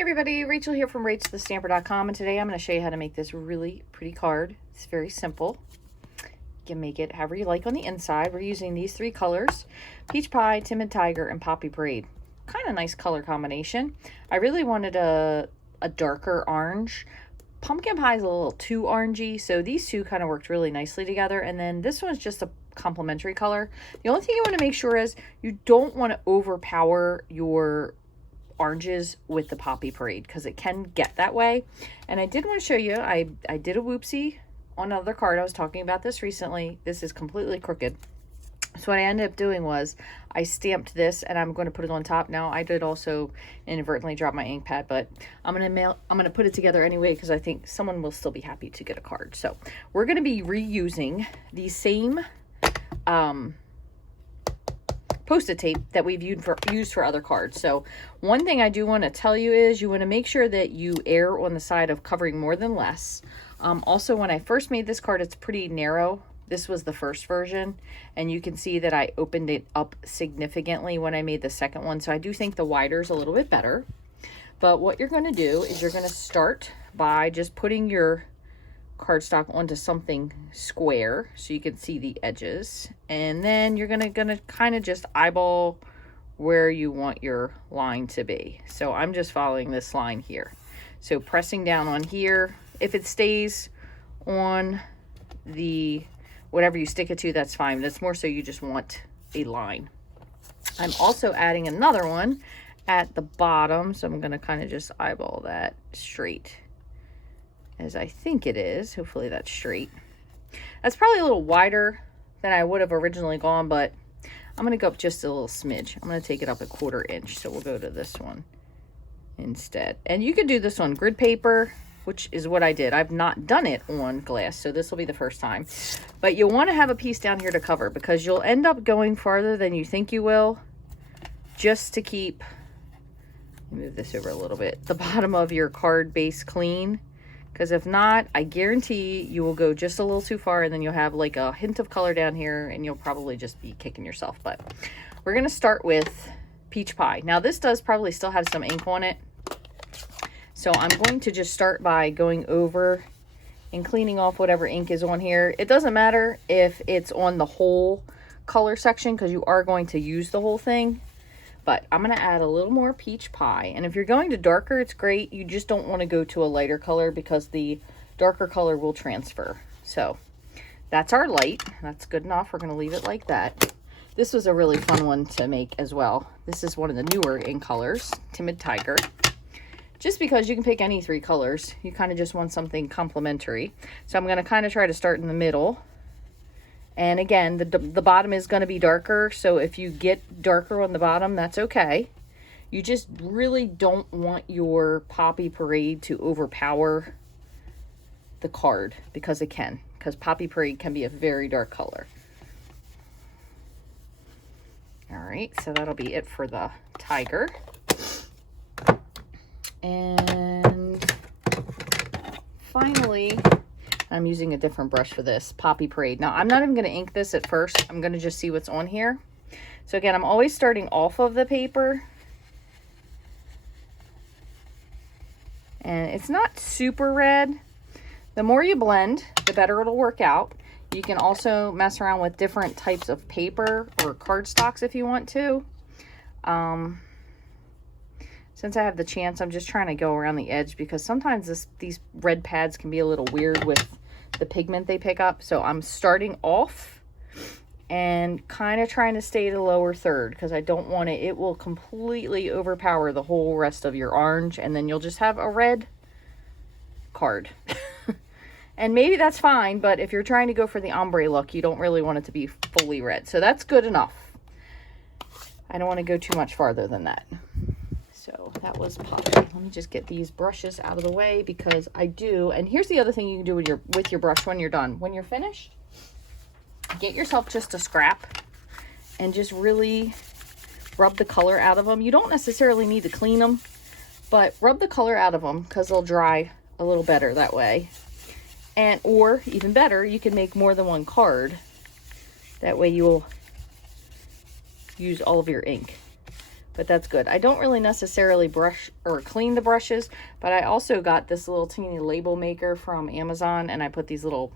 Hey everybody, Rachel here from Rachthestamper.com, and today I'm going to show you how to make this really pretty card. It's very simple. You can make it however you like on the inside. We're using these three colors: Peach Pie, Timid Tiger, and Poppy Parade. Kind of nice color combination. I really wanted a darker orange. Pumpkin Pie is a little too orangey, so these two kind of worked really nicely together. And then this one's just a complementary color. The only thing you want to make sure is you don't want to overpower your oranges with the Poppy Parade, because it can get that way. And I did want to show you, I did a whoopsie on another card. I was talking about this recently. This is completely crooked. So what I ended up doing was I stamped this, and I'm going to put it on top. Now I did also inadvertently drop my ink pad, but I'm going to put it together anyway, because I think someone will still be happy to get a card. So we're going to be reusing the same Post-it tape that we've used for other cards. So one thing I do want to tell you is you want to make sure that you err on the side of covering more than less. Also, when I first made this card, it's pretty narrow. This was the first version, and you can see that I opened it up significantly when I made the second one. So I do think the wider is a little bit better. But what you're going to do is you're going to start by just putting your cardstock onto something square so you can see the edges, and then you're gonna kind of just eyeball where you want your line to be. So I'm just following this line here, so pressing down on here. If it stays on the whatever you stick it to, that's fine. That's more so you just want a line. I'm also adding another one at the bottom, so I'm gonna kind of just eyeball that straight as I think it is. Hopefully that's straight. That's probably a little wider than I would have originally gone, but I'm going to go up just a little smidge. I'm going to take it up a 1/4 inch, so we'll go to this one instead. And you can do this on grid paper, which is what I did. I've not done it on glass, so this will be the first time. But you'll want to have a piece down here to cover, because you'll end up going farther than you think you will, just to keep, move this over a little bit, the bottom of your card base clean. Because if not, I guarantee you will go just a little too far, and then you'll have like a hint of color down here, and you'll probably just be kicking yourself. But we're going to start with Peach Pie. Now this does probably still have some ink on it, so I'm going to just start by going over and cleaning off whatever ink is on here. It doesn't matter if it's on the whole color section, because you are going to use the whole thing. But I'm going to add a little more Peach Pie. And if you're going to darker, it's great. You just don't want to go to a lighter color, because the darker color will transfer. So that's our light. That's good enough. We're going to leave it like that. This was a really fun one to make as well. This is one of the newer ink colors, Timid Tiger. Just because you can pick any three colors, you kind of just want something complementary. So I'm going to kind of try to start in the middle. And again, the bottom is going to be darker, so if you get darker on the bottom, that's okay. You just really don't want your Poppy Parade to overpower the card, because it can. Because Poppy Parade can be a very dark color. Alright, so that'll be it for the tiger. And finally, I'm using a different brush for this, Poppy Parade. Now, I'm not even going to ink this at first. I'm going to just see what's on here. So again, I'm always starting off of the paper. And it's not super red. The more you blend, the better it'll work out. You can also mess around with different types of paper or cardstocks if you want to. Since I have the chance, I'm just trying to go around the edge, because sometimes these red pads can be a little weird with the pigment they pick up. So I'm starting off and kind of trying to stay the lower third, because I don't want it will completely overpower the whole rest of your orange, and then you'll just have a red card. And maybe that's fine, but if you're trying to go for the ombre look, you don't really want it to be fully red. So that's good enough. I don't want to go too much farther than that. So that was Poppy. Let me just get these brushes out of the way, because I do. And here's the other thing you can do with your brush when you're done. When you're finished, get yourself just a scrap and just really rub the color out of them. You don't necessarily need to clean them, but rub the color out of them, because they'll dry a little better that way. And or even better, you can make more than one card. That way you'll use all of your ink. but that's good. I don't really necessarily brush or clean the brushes, but I also got this little teeny label maker from Amazon, and I put these little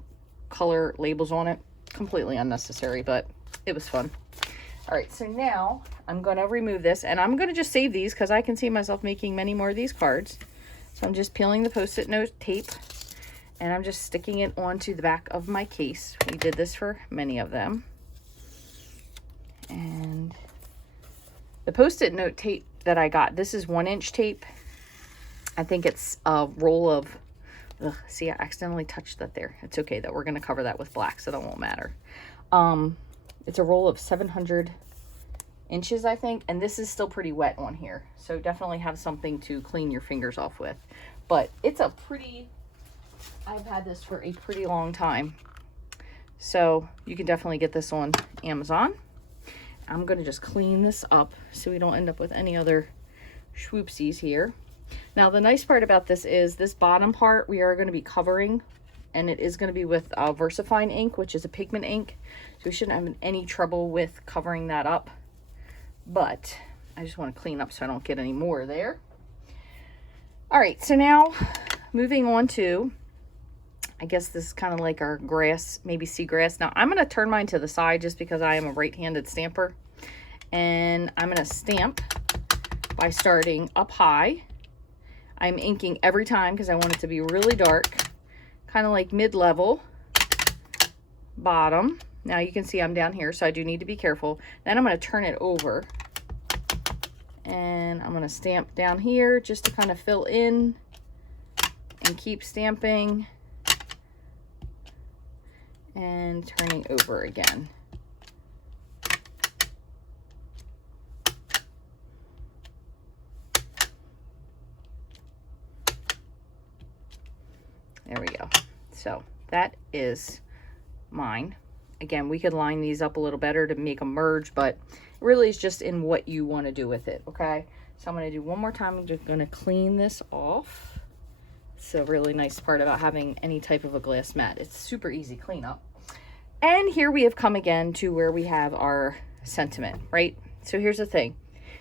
color labels on it. Completely unnecessary, but it was fun. All right, so now I'm going to remove this, and I'm going to just save these because I can see myself making many more of these cards. So I'm just peeling the Post-it note tape, and I'm just sticking it onto the back of my case. We did this for many of them. And the Post-it note tape that I got, this is 1-inch tape. I think it's a roll of, see, I accidentally touched that there. It's okay though. We're going to cover that with black, so that won't matter. It's a roll of 700 inches, I think. And this is still pretty wet on here. So definitely have something to clean your fingers off with. But it's a pretty, I've had this for a pretty long time. So you can definitely get this on Amazon. I'm going to just clean this up so we don't end up with any other swoopsies here. Now, the nice part about this is this bottom part we are going to be covering, and it is going to be with VersaFine ink, which is a pigment ink. So we shouldn't have any trouble with covering that up. But I just want to clean up so I don't get any more there. All right, so now moving on to, I guess this is kind of like our grass, maybe seagrass. Now I'm going to turn mine to the side just because I am a right-handed stamper. And I'm going to stamp by starting up high. I'm inking every time because I want it to be really dark, kind of like mid-level, bottom. Now you can see I'm down here, so I do need to be careful. Then I'm going to turn it over. And I'm going to stamp down here just to kind of fill in and keep stamping. And turning over again. There we go. So that is mine. Again, we could line these up a little better to make them merge, but it really is just in what you want to do with it, okay? So I'm going to do one more time. I'm just going to clean this off. It's a really nice part about having any type of a glass mat. It's super easy cleanup. And here we have come again to where we have our sentiment, right? So here's the thing.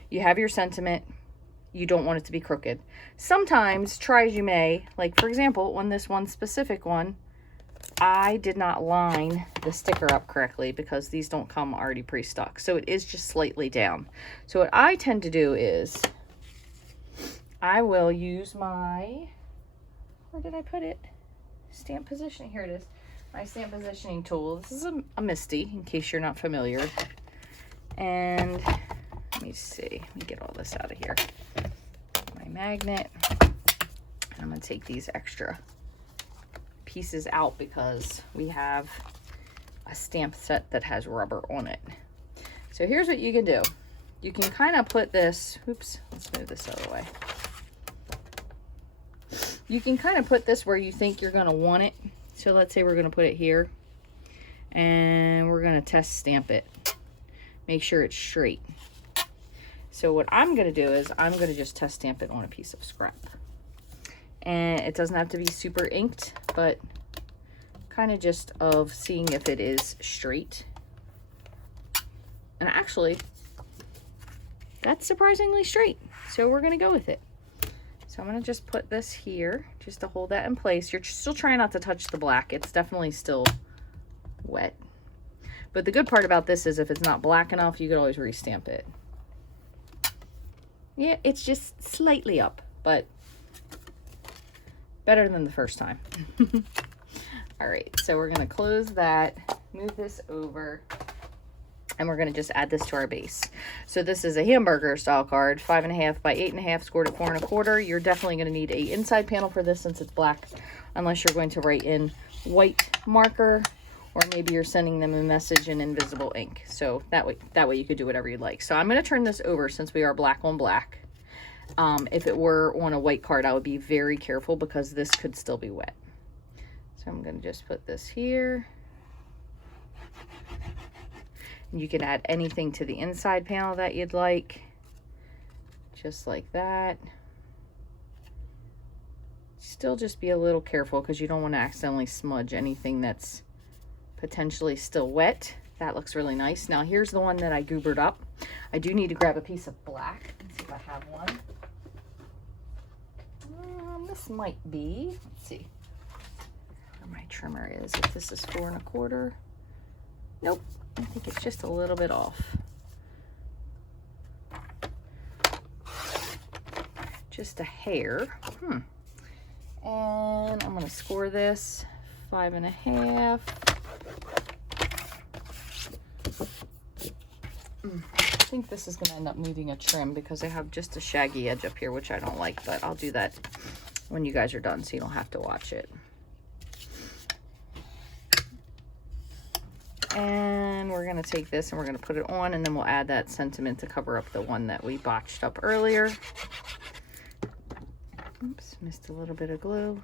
You have your sentiment. You don't want it to be crooked. Sometimes, try as you may, like for example, on this one specific one, I did not line the sticker up correctly because these don't come already pre-stuck. So it is just slightly down. So what I tend to do is I will use my, where did I put it? Stamp positioning, here it is. My stamp positioning tool. This is a Misty, in case you're not familiar. And let me see. Let me get all this out of here. My magnet. I'm going to take these extra pieces out because we have a stamp set that has rubber on it. So here's what you can do. You can kind of put this, oops, let's move this out of the way. You can kind of put this where you think you're going to want it. So let's say we're going to put it here and we're going to test stamp it. Make sure it's straight. So what I'm going to do is I'm going to just test stamp it on a piece of scrap. And it doesn't have to be super inked, but kind of just of seeing if it is straight. And actually, that's surprisingly straight. So we're going to go with it. So I'm going to just put this here just to hold that in place. You're still trying not to touch the black. It's definitely still wet. But the good part about this is if it's not black enough, you could always restamp it. Yeah, it's just slightly up, but better than the first time. All right, so we're going to close that, move this over, and we're going to just add this to our base. So this is a hamburger style card, 5.5 by 8.5, scored at 4 1/4. You're definitely going to need a inside panel for this since it's black, unless you're going to write in white marker, or maybe you're sending them a message in invisible ink. So that way you could do whatever you'd like. So I'm going to turn this over since we are black on black. If it were on a white card, I would be very careful because this could still be wet. So I'm going to just put this here. You can add anything to the inside panel that you'd like, just like that. Still just be a little careful because you don't want to accidentally smudge anything that's potentially still wet. That looks really nice. Now here's the one that I goobered up. I do need to grab a piece of black. Let's see if I have one. This might be, let's see where my trimmer is. If this is 4 1/4. Nope, I think it's just a little bit off. Just a hair. And I'm gonna score this 5 1/2. I think this is gonna end up needing a trim because I have just a shaggy edge up here, which I don't like, but I'll do that when you guys are done so you don't have to watch it. And we're gonna take this and we're gonna put it on, and then we'll add that sentiment to cover up the one that we botched up earlier. Oops, missed a little bit of glue.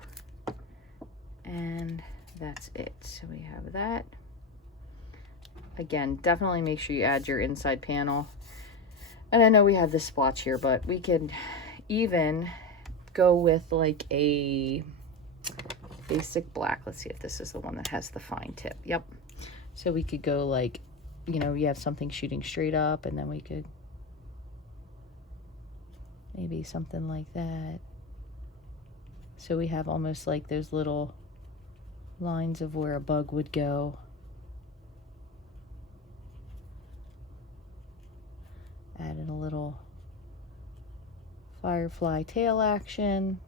And that's it. So we have that. Again, definitely make sure you add your inside panel. And I know we have this splotch here, but we could even go with like a basic black. Let's see if this is the one that has the fine tip. Yep. So we could go like, you know, you have something shooting straight up, and then we could maybe something like that. So we have almost like those little lines of where a bug would go. Add in a little firefly tail action.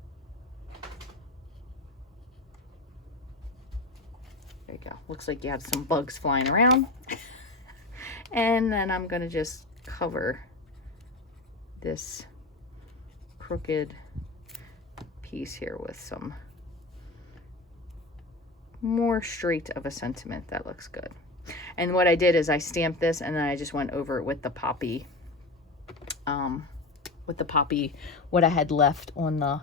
There you go. Looks like you have some bugs flying around. And then I'm going to just cover this crooked piece here with some more straight of a sentiment. That looks good. And what I did is I stamped this, and then I just went over it with the poppy, what I had left on the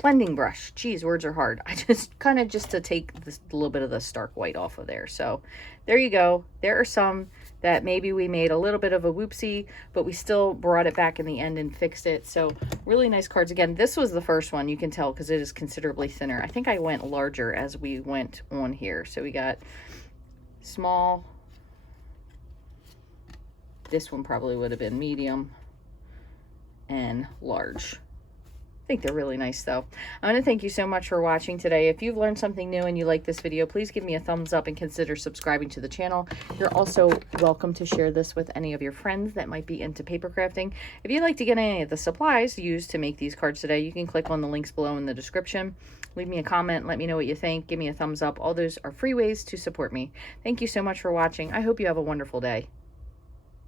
blending brush. Geez, words are hard. I just kind of just to take this little bit of the stark white off of there. So there you go. There are some that maybe we made a little bit of a whoopsie, but we still brought it back in the end and fixed it. So really nice cards. Again, this was the first one, you can tell because it is considerably thinner. I think I went larger as we went on here. So we got small. This one probably would have been medium and large. I think they're really nice though. I want to thank you so much for watching today. If you've learned something new and you like this video, please give me a thumbs up and consider subscribing to the channel. You're also welcome to share this with any of your friends that might be into paper crafting. If you'd like to get any of the supplies used to make these cards today, you can click on the links below in the description. Leave me a comment, let me know what you think, give me a thumbs up. All those are free ways to support me. Thank you so much for watching. I hope you have a wonderful day.